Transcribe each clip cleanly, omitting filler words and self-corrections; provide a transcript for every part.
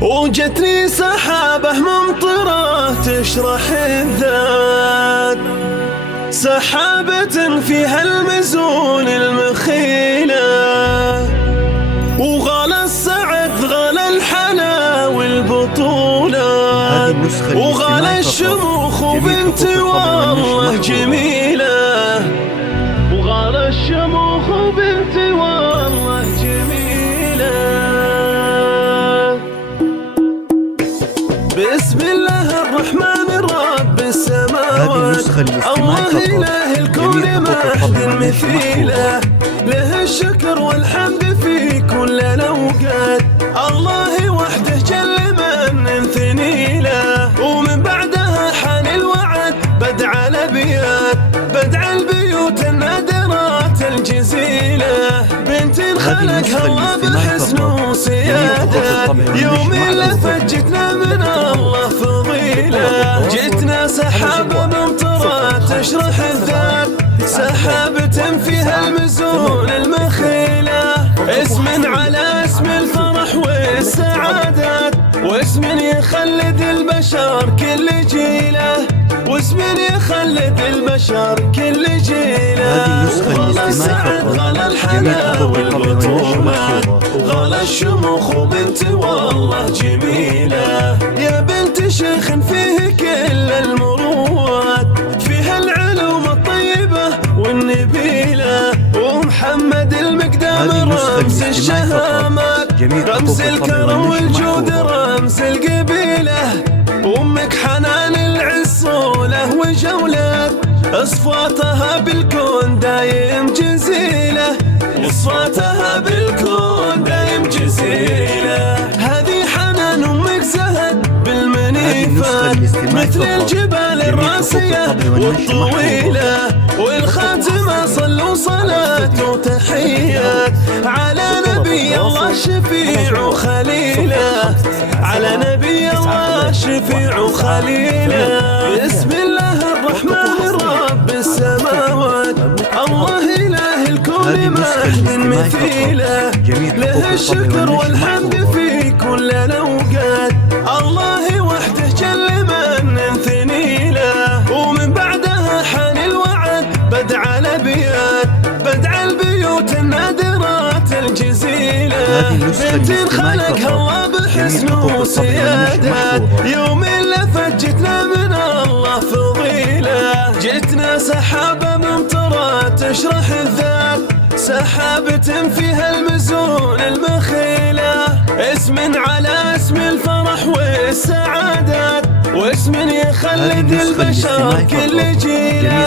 وجتني سحابة ممطرة تشرح الذات، سحابة فيها المزون المخيلة، وغلا السعد غلا الحلا والبطولة، وغلا الشموخ وبنت والله جميلة، وغلا الشموخ وبنت والله جميلة. بسم الله الرحمن الرب السماوات، الله إله الكون ما مثيله، له الشكر والحمد في كل الأوقات، الله وحده جل من نثني له، ومن بعدها حان الوعد بدع الأبيات، بدع البيوت النادرات الجزيلة، بنت خلقها الله بحسن وسيادات، يوم لفت جتنا من الله فضيلة، جتنا سحابة ممطرة تشرح الذات، سحابة فيها المزون المخيلة، اسم على اسم الفرح والسعادات، واسم يخلد البشر كل جيله، واسم يخلد البشر كل جيله، غلا السعد غلا الحلا والبطولات، وغلا الشموخ وبنت والله جميلة، يا بنت شيخ فيه كل المروات، فيها العلوم الطيبة والنبيلة، ومحمد المقدام رمز الشهامات، رمز الكرم والجود رمز القبيلة، وامك حنان العصولة وجولات، اصفاتها بالكون دايم جزيلة، اصفاتها بالكون دايم جزيلة، هذه حنان امك زهد بالمنيفات، مثل الجبال الراسية والطويلة، والخاتمة صلوا صلاة وتحيات على نبي الله شفيع وخليله، على نبي الله شفيع وخليله. بسم الله الرحمن الرب السماوات، الله إله الكون ما مثيله، له الشكر والحمد في كل الأوقات، الله وحده جل من نثني له، ومن بعدها حان الوعد بدع الأبيات، بدع البيوت النادرات الجزيلة، بنت خلقها الله بحسن وسيادات، يوم لفت جتنا من الله فضيلة، جتنا سحابة ممطرة تشرح الذات، سحابة فيها المزون المخيلة، اسم على اسم الفرح والسعادات، واسم يخلد البشر كل جيله،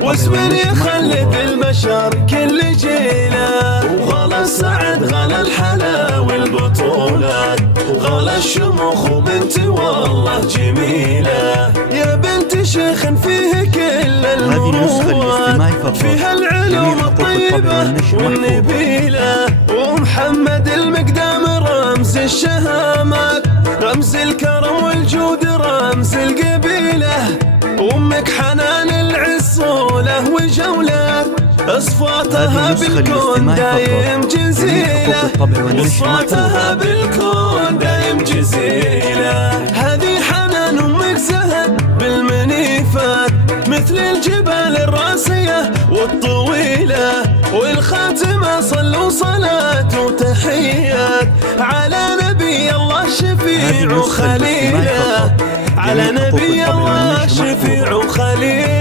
واسم يخلد البشر كل جيله، وغلا السعد غلا الحلا والبطولات، وغلا الشموخ وبنت والله جميلة، يا بنت شيخ فيه كل المروات، فيها العلوم الطيبة والنبيلة، ومحمد المقدام رمز الشهامات، رمز الكرم والجود رمز القبيلة، وامك حنان العصولة وجولات، اصفاتها بالكون دايم جزيلة، اصفاتها بالكون دايم جزيلة، هذه حنان امك زهد بالمنيفات، مثل الجبال الراسية والطويلة، والخاتمة صلوا صلاة وتحيات على نبي الله شفيع وخليله، على نبي الله شفيع وخليله.